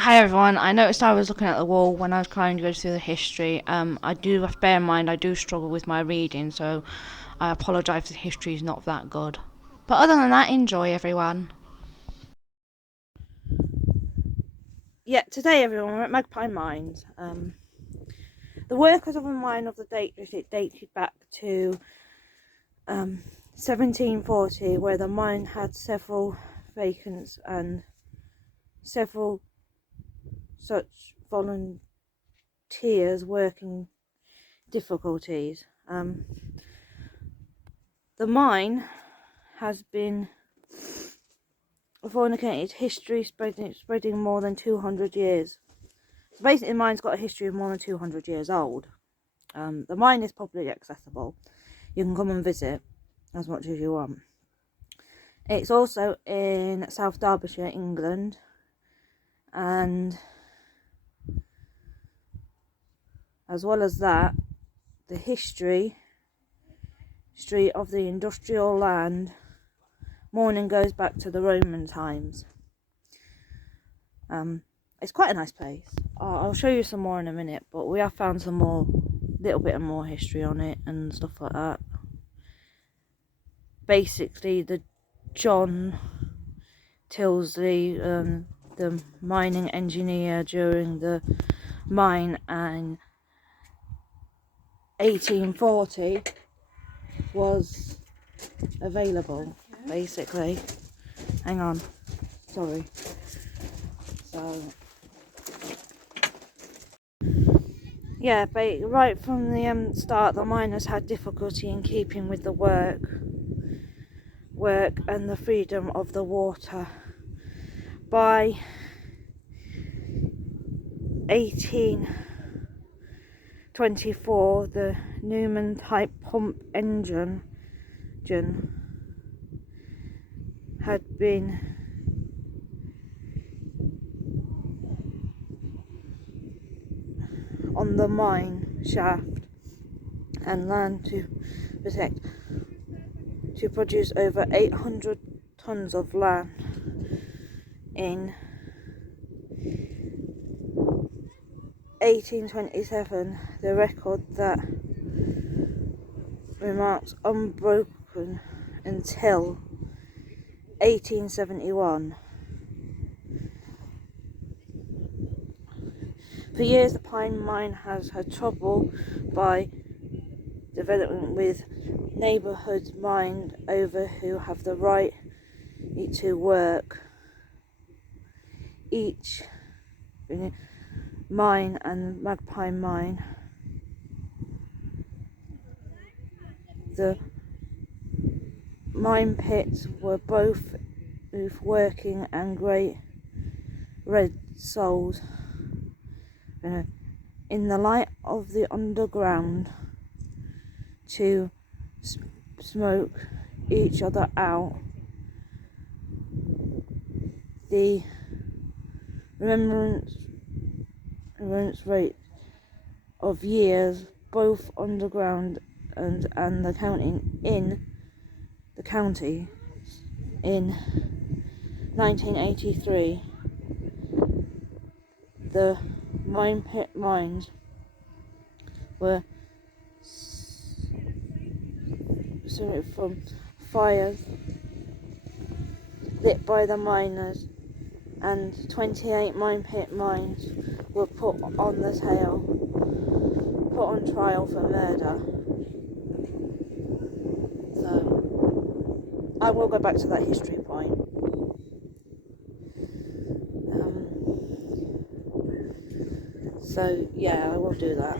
Hi everyone, I noticed I was looking at the wall when I was trying to go through the history. I do have to bear in mind I do struggle with my reading, so I apologise if the history is not that good. But other than that, enjoy everyone. Yeah, today everyone, we're at Magpie Mines. The workers of a mine of the date dated back to 1740, where the mine had several vacants and several such volunteers working difficulties. The mine has been fornicated history spreading more than 200 years. So basically, the mine's got a history of more than 200 years old. The mine is publicly accessible. You can come and visit as much as you want. It's also in South Derbyshire, England, and as well as that, the history of the industrial land mourning goes back to the Roman times. It's quite a nice place. I'll show you some more in a minute, but we have found some little bit of more history on it and stuff like that. Basically, the John Tilsley, the mining engineer during the mine in 1840, was available. Basically, hang on, sorry. So yeah, but right from the start, the miners had difficulty in keeping with the work and the freedom of the water. By 1824, the Newcomen type pump engine had been on the mine shaft and land to produce over 800 tons of land. In 1827, the record that remarks unbroken until 1871. For years, the Pine Mine has had trouble by development with neighbourhoods mined over who have the right to work. Each mine and Magpie Mine, the mine pits were both working and Great Redsoils. In the light of the underground to smoke each other out. The remembrance rate of years, both underground and the county in 1983, the mine pit mines were from fires lit by the miners, and 28 mine pit mines were put on trial for murder. So I will go back to that history point. So yeah, I will do that.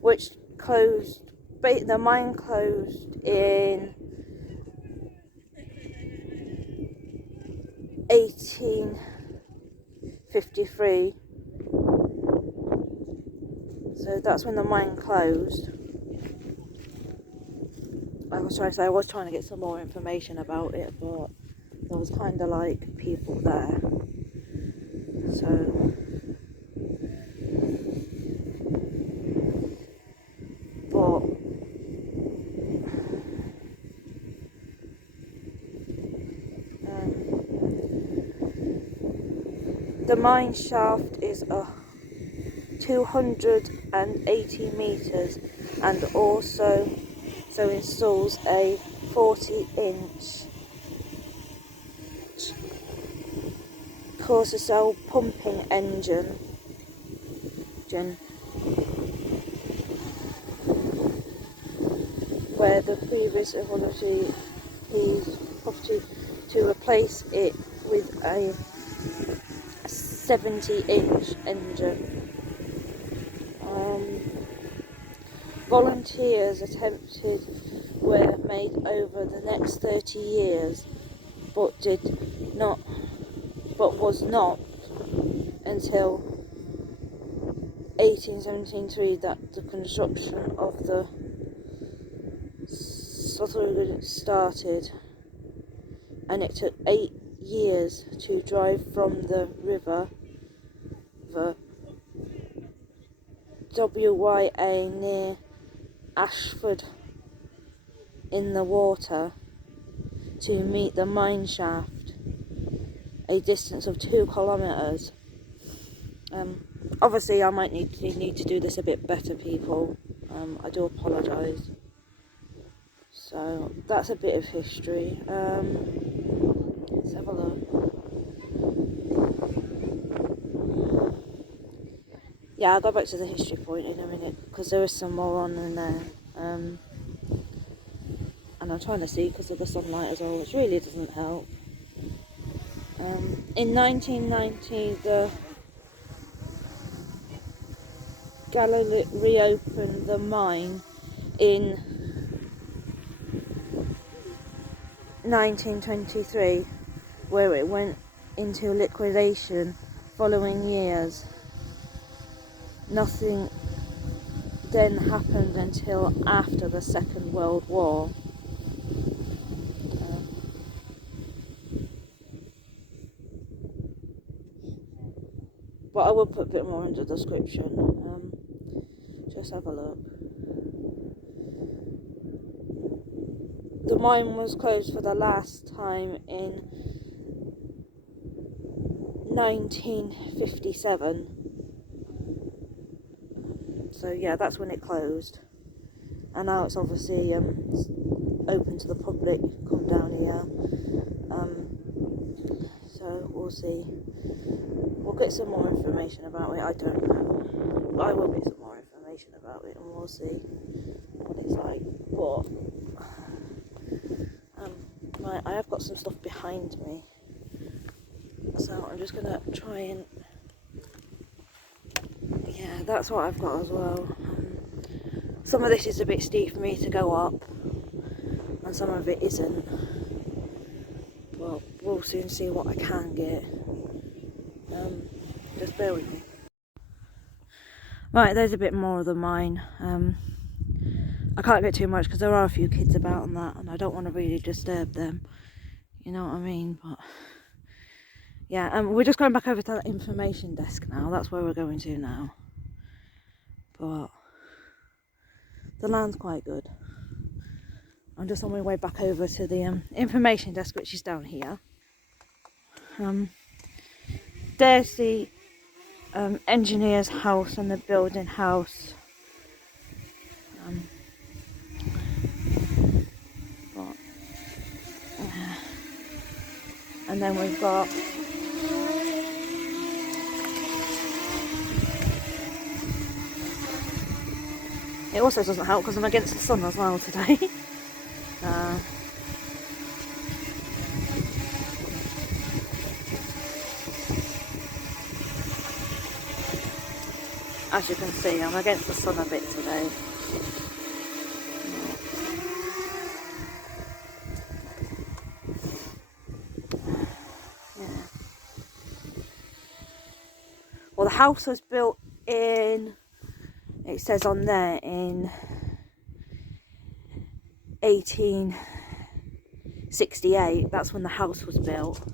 Which closed, the mine closed in 1853. So that's when the mine closed. I was trying to get some more information about it, but there was kind of like people there. So, but the mine shaft is 280 meters, and also installs a 40-inch cell pumping engine, where the previous evolution is property to replace it with a 70-inch engine. Volunteers attempted were made over the next 30 years, but was not until 1873 that the construction of the suffocated started, and it took 8 years to drive from the river, the WYA near Ashford in the water, to meet the mine shaft, a distance of 2 kilometres. Obviously I might need to do this a bit better, people. I do apologise. So that's a bit of history. Let's have a look. Yeah, I'll go back to the history point in a minute, because there is some more on in there. And I'm trying to see because of the sunlight as well, which really doesn't help. In 1990, the Galilee reopened the mine in 1923, where it went into liquidation following years. Nothing then happened until after the Second World War. But I will put a bit more in the description. Just have a look. The mine was closed for the last time in 1957. So yeah, that's when it closed. And now it's obviously open to the public. Come down here. So we'll see. We'll get some more information about it. I don't know. But I will get some more information about it, and we'll see what it's like. But I have got some stuff behind me, so I'm just gonna try and, yeah, that's what I've got as well. Some of this is a bit steep for me to go up, and some of it isn't. But we'll soon see what I can get. Just bear with me. Right, there's a bit more of the mine. I can't get too much because there are a few kids about and that, and I don't want to really disturb them. You know what I mean? But yeah, we're just going back over to that information desk now. That's where we're going to now. But the land's quite good. I'm just on my way back over to the information desk, which is down here. There's the engineer's house and the building house. And then we've got it also doesn't help because I'm against the sun as well today. As you can see, I'm against the sun a bit today. Yeah. Well, the house was built in, it says on there, in 1868. That's when the house was built.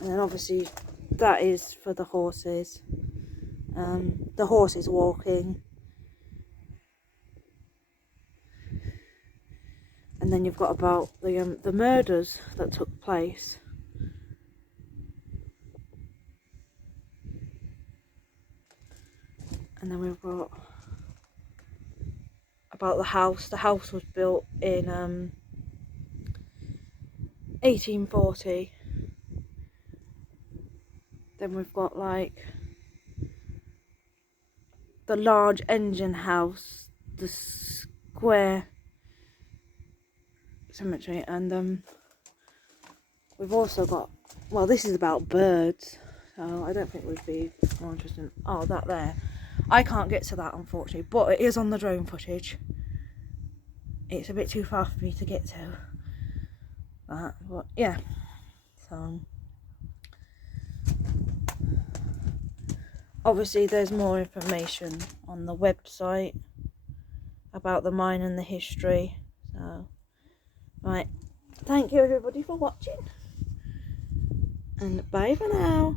And then obviously that is for the horses. The horse is walking. And then you've got about the murders that took place. And then we've got about the house. The house was built in 1840. Then we've got like the large engine house, the square cemetery, and we've also got, well, this is about birds, so I don't think it would be more interesting. Oh, that there. I can't get to that, unfortunately, but it is on the drone footage. It's a bit too far for me to get to that, but yeah. So obviously there's more information on the website about the mine and the history. So, right, thank you everybody for watching, and bye for now.